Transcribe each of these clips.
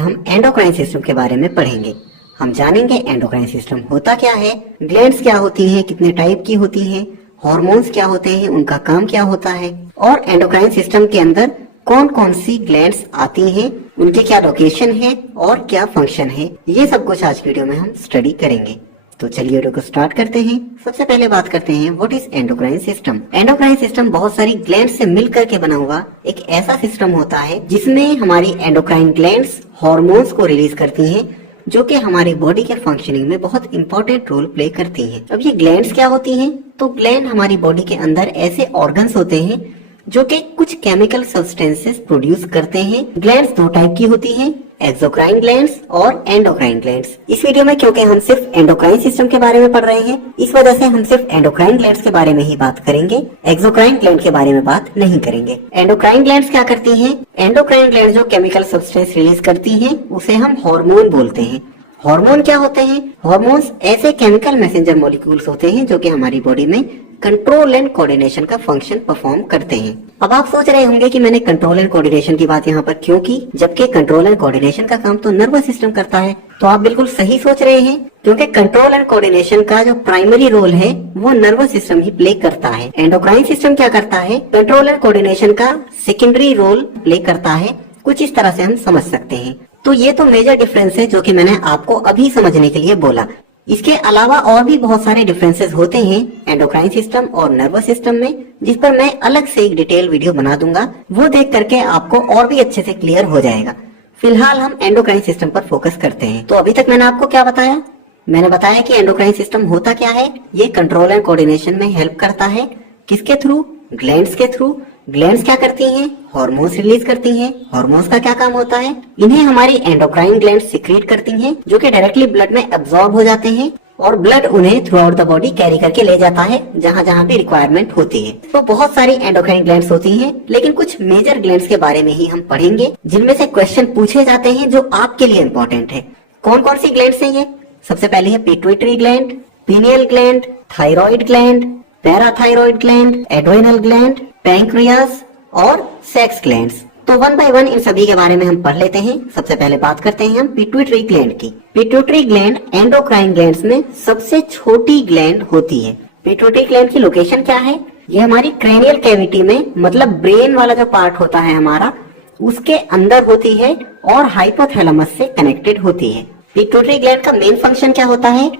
हम endocrine system के बारे में पढ़ेंगे। हम जानेंगे एंडोक्राइन सिस्टम होता क्या है, ग्लैंड्स क्या होती हैं, कितने टाइप की होती हैं, हार्मोन्स क्या होते हैं, उनका काम क्या होता है, और एंडोक्राइन सिस्टम के अंदर कौन कौन सी ग्लैंड्स आती हैं, उनके क्या लोकेशन है और क्या फंक्शन है। ये सब कुछ आज वीडियो में हम स्टडी करेंगे। तो चलिए वीडियो को स्टार्ट करते हैं। सबसे पहले बात करते हैं what is endocrine system. Endocrine system बहुत सारी ग्लैंड से मिलकर के बना हुआ एक ऐसा सिस्टम होता है जिसमें हमारी एंडोक्राइन ग्लैंड्स हार्मोन्स को रिलीज करती हैं, जो कि हमारी बॉडी के फंक्शनिंग में बहुत इंपॉर्टेंट रोल प्ले करती हैं। अब ये ग्लैंड्स क्या होती हैं? तो ग्लैंड हमारी बॉडी के अंदर ऐसे ऑर्गन्स होते हैं जो कि कुछ केमिकल सब्सटेंसेस प्रोड्यूस करते हैं। ग्लैंड्स दो टाइप की होती हैं, एक्सोक्राइन ग्लैंड्स और एंडोक्राइन ग्लैंड्स। इस वीडियो में क्योंकि हम सिर्फ एंडोक्राइन सिस्टम के बारे में पढ़ रहे हैं, इस वजह से हम सिर्फ एंडोक्राइन ग्लैंड्स के बारे में ही बात करेंगे, एक्सोक्राइन ग्लैंड के बारे में बात नहीं करेंगे। एंडोक्राइन ग्लैंड्स क्या करती हैं? एंडोक्राइन ग्लैंड जो केमिकल सब्सटेंस रिलीज करती हैं उसे हम हार्मोन बोलते हैं। हार्मोन क्या होते हैं? हार्मोन्स ऐसे केमिकल मैसेंजर मॉलिक्यूल्स होते हैं जो कि हमारी बॉडी में कंट्रोल एंड कोऑर्डिनेशन का फंक्शन परफॉर्म करते हैं। अब आप सोच रहे होंगे कि मैंने कंट्रोल एंड कोऑर्डिनेशन की बात यहाँ पर क्यों की, जबकि कंट्रोल एंड कोऑर्डिनेशन का काम तो नर्वस सिस्टम करता है। तो आप बिल्कुल सही सोच रहे हैं, क्योंकि कंट्रोल एंड कोऑर्डिनेशन का जो प्राइमरी रोल है वो नर्वस सिस्टम ही प्ले करता है। एंडोक्राइन सिस्टम क्या करता है? कंट्रोल एंड कोऑर्डिनेशन का सेकेंडरी रोल प्ले करता है। कुछ इस तरह से हम समझ सकते हैं। तो ये तो मेजर डिफरेंस है जो कि मैंने आपको अभी समझने के लिए बोला। इसके अलावा और भी बहुत सारे डिफरेंसेस होते हैं एंडोक्राइन सिस्टम और नर्वस सिस्टम में, जिस पर मैं अलग से एक डिटेल वीडियो बना दूंगा। वो देख करके आपको और भी अच्छे से क्लियर हो जाएगा। फिलहाल हम एंडोक्राइन सिस्टम पर फोकस करते हैं। तो अभी तक मैंने आपको क्या बताया? मैंने बताया कि एंडोक्राइन सिस्टम होता क्या है। ये कंट्रोल एंड कोऑर्डिनेशन में हेल्प करता है। किसके थ्रू? ग्लैंड्स के थ्रू। ग्लैंड्स क्या करती हैं? हार्मोन्स रिलीज करती हैं। हार्मोन्स का क्या काम होता है? इन्हें हमारी एंडोक्राइन ग्लैंड्स सिक्रीट करती हैं, जो कि डायरेक्टली ब्लड में एब्जॉर्ब हो जाते हैं और ब्लड उन्हें through out the body carry करके ले जाता है जहाँ जहाँ भी रिक्वायरमेंट होती है। तो बहुत सारी एंडोक्राइन ग्लैंड्स होती हैं, लेकिन कुछ मेजर ग्लैंड्स के बारे में ही हम पढ़ेंगे, जिनमें से क्वेश्चन पूछे जाते हैं जो आपके लिए इम्पोर्टेंट है। कौन कौन सी ग्लैंड्स हैं ये? सबसे पहले है pituitary gland, pineal gland, thyroid gland, parathyroid gland, adrenal gland, pancreas और सेक्स ग्लैंड्स। तो वन बाय वन इन सभी के बारे में हम पढ़ लेते हैं। सबसे पहले बात करते हैं हम पिट्यूटरी ग्लैंड की। पिट्यूटरी ग्लैंड एंडोक्राइन ग्लैंड्स में सबसे छोटी ग्लैंड होती है। पिट्यूटरी ग्लैंड की लोकेशन क्या है? ये हमारी क्रेनियल कैविटी में, मतलब ब्रेन वाला जो पार्ट होता है हमारा, उसके अंदर होती है और हाइपोथैलेमस से कनेक्टेड होती है। पिट्यूटरी ग्लैंड का मेन फंक्शन क्या होता है?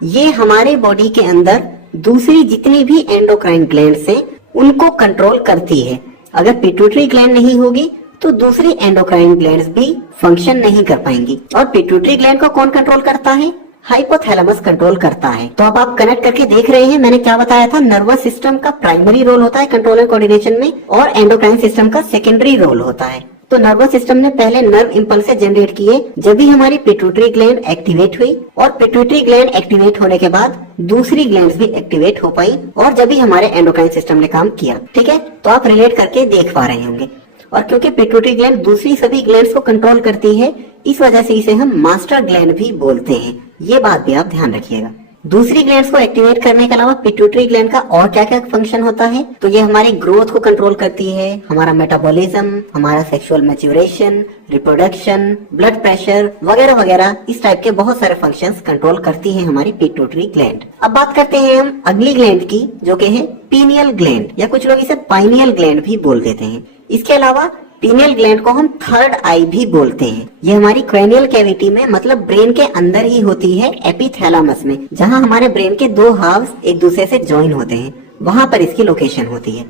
ये हमारे बॉडी के अंदर दूसरी जितनी भी एंडोक्राइन ग्लैंड्स हैं उनको कंट्रोल करती है। अगर पिट्यूटरी ग्लैंड नहीं होगी तो दूसरी एंडोक्राइन ग्लैंड्स भी फंक्शन नहीं कर पाएंगी। और पिट्यूटरी ग्लैंड को कौन कंट्रोल करता है? हाइपोथैलेमस कंट्रोल करता है। तो अब आप कनेक्ट करके देख रहे हैं, मैंने क्या बताया था? नर्वस सिस्टम का प्राइमरी रोल होता है कंट्रोल एंड कोऑर्डिनेशन में, और एंडोक्राइन सिस्टम का सेकेंडरी रोल होता है। तो नर्वस सिस्टम ने पहले नर्व इंपल्स जनरेट किए जब भी हमारी पिट्यूटरी ग्लैंड एक्टिवेट हुई, और पिट्यूटरी ग्लैंड एक्टिवेट होने के बाद दूसरी ग्लैंड्स भी एक्टिवेट हो पाई, और जब भी हमारे एंडोक्राइन सिस्टम ने काम किया। ठीक है, तो आप रिलेट करके देख पा रहे होंगे। और क्योंकि पिट्यूटरी ग्लैंड दूसरी सभी ग्लैंड्स को कंट्रोल करती है, इस वजह से इसे हम मास्टर ग्लैंड भी बोलते हैं। ये बात भी आप ध्यान रखिएगा। दूसरी ग्लैंड्स को एक्टिवेट करने के अलावा पिट्यूटरी ग्लैंड का और क्या क्या फंक्शन होता है? तो ये हमारी ग्रोथ को कंट्रोल करती है, हमारा मेटाबॉलिज्म, हमारा sexual maturation, reproduction, blood pressure वगैरह वगैरह, इस टाइप के बहुत सारे फंक्शंस कंट्रोल करती है हमारी पिट्यूटरी ग्लैंड। अब बात करते हैं हम अगली ग्लैंड की, जो कि है पीनियल ग्लैंड, या कुछ लोग इसे पाइनियल ग्लैंड भी बोल देते हैं। इसके अलावा पीनियल ग्लैंड को हम थर्ड आई भी बोलते हैं। ये हमारी क्रेनियल कैविटी में, मतलब ब्रेन के अंदर ही होती है, एपिथैलेमस में, जहाँ हमारे ब्रेन के दो हाफ्स एक दूसरे से ज्वाइन होते हैं, वहां पर इसकी लोकेशन होती है।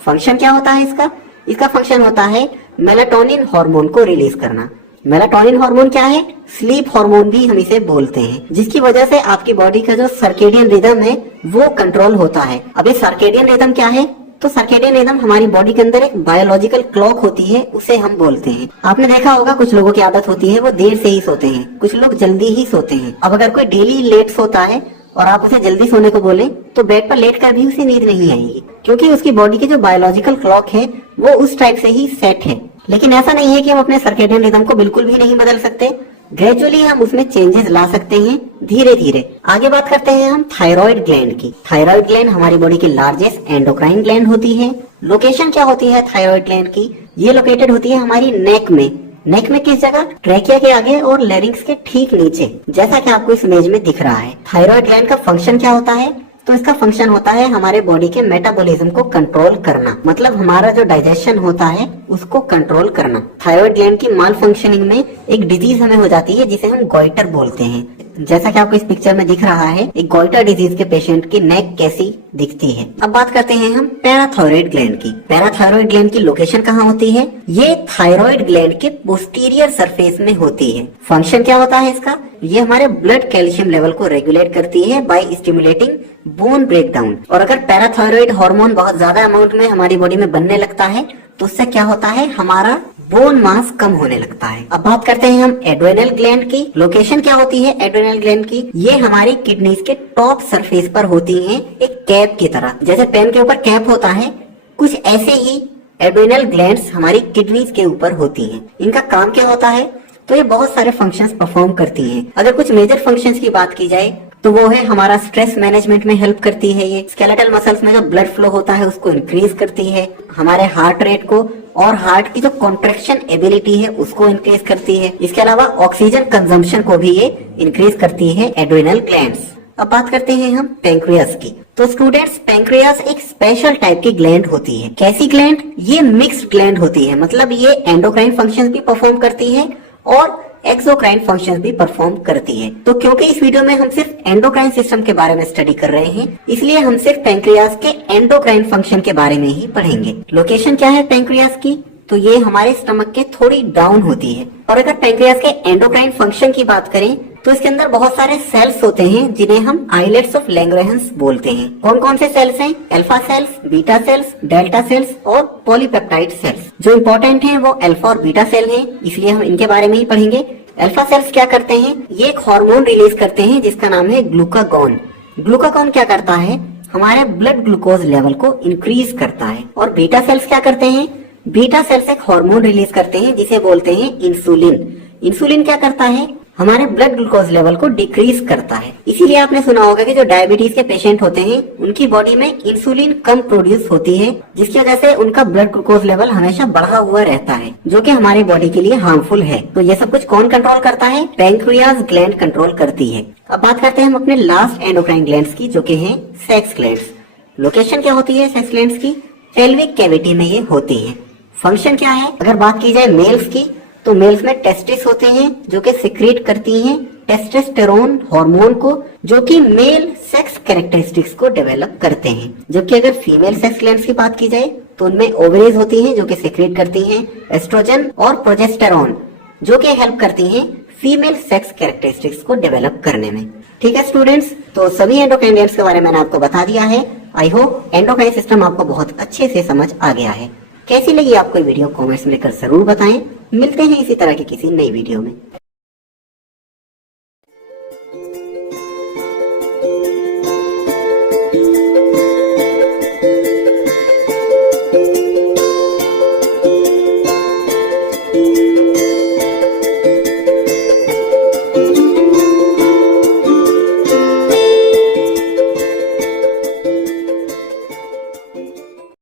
फंक्शन क्या होता है इसका? इसका फंक्शन होता है मेलाटोनिन हार्मोन को रिलीज करना। मेलाटोनिन हार्मोन क्या है? स्लीप हार्मोन भी हम इसे बोलते हैं, जिसकी वजह से आपकी बॉडी का जो सर्केडियन रिदम है वो कंट्रोल होता है। अब ये सर्केडियन रिदम क्या है? तो सर्केडियन रिदम हमारी बॉडी के अंदर एक बायोलॉजिकल क्लॉक होती है, उसे हम बोलते हैं। आपने देखा होगा कुछ लोगों की आदत होती है वो देर से ही सोते हैं, कुछ लोग जल्दी ही सोते हैं। अब अगर कोई डेली लेट सोता है और आप उसे जल्दी सोने को बोले तो बेड पर लेट कर भी उसे नींद नहीं आएगी, क्योंकि उसकी बॉडी की जो बायोलॉजिकल क्लॉक है वो उस टाइप से ही सेट है। लेकिन ऐसा नहीं है कि हम अपने सर्केडियन रिदम को बिल्कुल भी नहीं बदल सकते। ग्रेजुअली हम उसमें चेंजेस ला सकते हैं धीरे धीरे। आगे बात करते हैं हम थायराइड ग्लैंड की। थायराइड ग्लैंड हमारी बॉडी की लार्जेस्ट एंडोक्राइन ग्लैंड होती है। लोकेशन क्या होती है थायराइड ग्लैंड की? ये लोकेटेड होती है हमारी नेक में, नेक में किस जगह? ट्रैकिया के आगे और लैरिंक्स के ठीक नीचे, जैसा कि आपको इस इमेज में दिख रहा है। थायराइड ग्लैंड का फंक्शन क्या होता है? तो इसका फंक्शन होता है हमारे बॉडी के मेटाबॉलिज्म को कंट्रोल करना, मतलब हमारा जो डाइजेशन होता है उसको कंट्रोल करना। थायराइड ग्लैंड की माल फंक्शनिंग में एक डिजीज हमें हो जाती है जिसे हम गॉइटर बोलते हैं। जैसा कि आपको इस पिक्चर में दिख रहा है, एक गॉइटर डिजीज के पेशेंट की नेक कैसी दिखती है। अब बात करते हैं हम पैराथायरॉइड ग्लैंड की। पैराथायरॉइड ग्लैंड की लोकेशन कहाँ होती है? ये थायराइड ग्लैंड के पोस्टीरियर सरफेस में होती है। फंक्शन क्या होता है इसका? ये हमारे ब्लड कैल्शियम लेवल को रेगुलेट करती है बाय स्टिमुलेटिंग बोन ब्रेकडाउन। और अगर पैराथायरॉइड हार्मोन बहुत ज्यादा अमाउंट में हमारी बॉडी में बनने लगता है तो उससे क्या होता है? हमारा बोन मास कम होने लगता है। अब बात करते हैं हम एड्रेनल ग्लैंड की। लोकेशन क्या होती है एड्रेनल ग्लैंड की? ये हमारी किडनीज के टॉप सरफेस पर होती है, एक कैप की तरह। जैसे पेन के ऊपर कैप होता है, कुछ ऐसे ही एड्रेनल ग्लैंड्स हमारी किडनीज के ऊपर होती हैं। इनका काम क्या होता है? तो ये बहुत सारे फंक्शंस परफॉर्म करती हैं। अगर कुछ मेजर फंक्शंस की बात की जाए तो वो है हमारा स्ट्रेस मैनेजमेंट में हेल्प करती है। ये स्केलेटल मसल्स में जो ब्लड फ्लो होता है उसको इंक्रीज करती है, हमारे हार्ट रेट को और हार्ट की जो कॉन्ट्रैक्शन एबिलिटी है उसको इंक्रीज करती है। इसके अलावा ऑक्सीजन कंजम्पशन को भी ये इंक्रीज करती है एड्रेनल ग्लैंड्स। अब बात करते हैं हम पैंक्रियास की। तो स्टूडेंट्स, पैंक्रियास एक स्पेशल टाइप की ग्लैंड होती है। कैसी ग्लैंड? ये मिक्स्ड ग्लैंड होती है, मतलब ये एंडोक्राइन फंक्शंस भी परफॉर्म करती है और एक्सोक्राइन फंक्शंस भी परफॉर्म करती है। तो क्योंकि इस वीडियो में हम सिर्फ एंडोक्राइन सिस्टम के बारे में स्टडी कर रहे हैं, इसलिए हम सिर्फ पैंक्रियास के एंडोक्राइन फंक्शन के बारे में ही पढ़ेंगे। लोकेशन क्या है पैंक्रियास की? तो ये हमारे स्टमक के थोड़ी डाउन होती है। और अगर पैंक्रियास के एंडोक्राइन फंक्शन की बात करें तो इसके अंदर बहुत सारे सेल्स होते हैं जिन्हें हम आइलेट्स ऑफ लैंगरहैंस बोलते हैं। कौन कौन से सेल्स हैं? Alpha cells, beta cells, delta sales और पॉलीपेप्टाइड सेल्स। जो इम्पोर्टेंट हैं वो अल्फा और बीटा सेल हैं, इसलिए हम इनके बारे में ही पढ़ेंगे। अल्फा सेल्स क्या करते हैं? ये एक हार्मोन रिलीज करते हैं जिसका नाम है ग्लूकागॉन। ग्लूकागॉन क्या करता है? हमारे ब्लड ग्लूकोज लेवल को इंक्रीज करता है। और बीटा सेल्स क्या करते हैं? बीटा सेल्स एक हार्मोन रिलीज करते हैं जिसे बोलते हैं इंसुलिन। इंसुलिन क्या करता है? हमारे ब्लड ग्लूकोज लेवल को डिक्रीज करता है। इसीलिए आपने सुना होगा कि जो डायबिटीज के पेशेंट होते हैं उनकी बॉडी में इंसुलिन कम प्रोड्यूस होती है, जिसकी वजह से उनका ब्लड ग्लूकोज लेवल हमेशा बढ़ा हुआ रहता है, जो कि हमारी बॉडी के लिए हार्मफुल है। तो ये सब कुछ कौन कंट्रोल करता है? पैंक्रियास ग्लैंड कंट्रोल करती है। अब बात करते हैं हम अपने लास्ट एंडोक्राइन ग्लैंड्स की, जो कि हैं सेक्स ग्लैंड्स। लोकेशन क्या होती है सेक्स ग्लैंड्स की? पेल्विक कैविटी में ये होती है। फंक्शन क्या है? अगर बात की जाए मेल्स की तो मेल्स में टेस्टिस होते हैं जो कि सिक्रीट करती हैं टेस्टोस्टेरोन हार्मोन को, जो कि मेल सेक्स कैरेक्टरिस्टिक्स को डेवलप करते हैं। जबकि अगर फीमेल सेक्स ग्लैंड्स की बात की जाए तो उनमें ओवरीज होती हैं जो कि सिक्रीट करती हैं एस्ट्रोजन और प्रोजेस्टेरोन, जो कि हेल्प करती हैं फीमेल सेक्स कैरेक्टरिस्टिक्स को डेवलप करने में। ठीक है स्टूडेंट्स, तो सभी एंडोक्राइन ग्लैंड्स के बारे में मैंने आपको बता दिया है। आई होप एंडोक्राइन सिस्टम आपको बहुत अच्छे से समझ आ गया है। कैसी लगी आपको वीडियो कमेंट्स में लिखकर जरूर बताएं। मिलते हैं इसी तरह की किसी नई वीडियो में।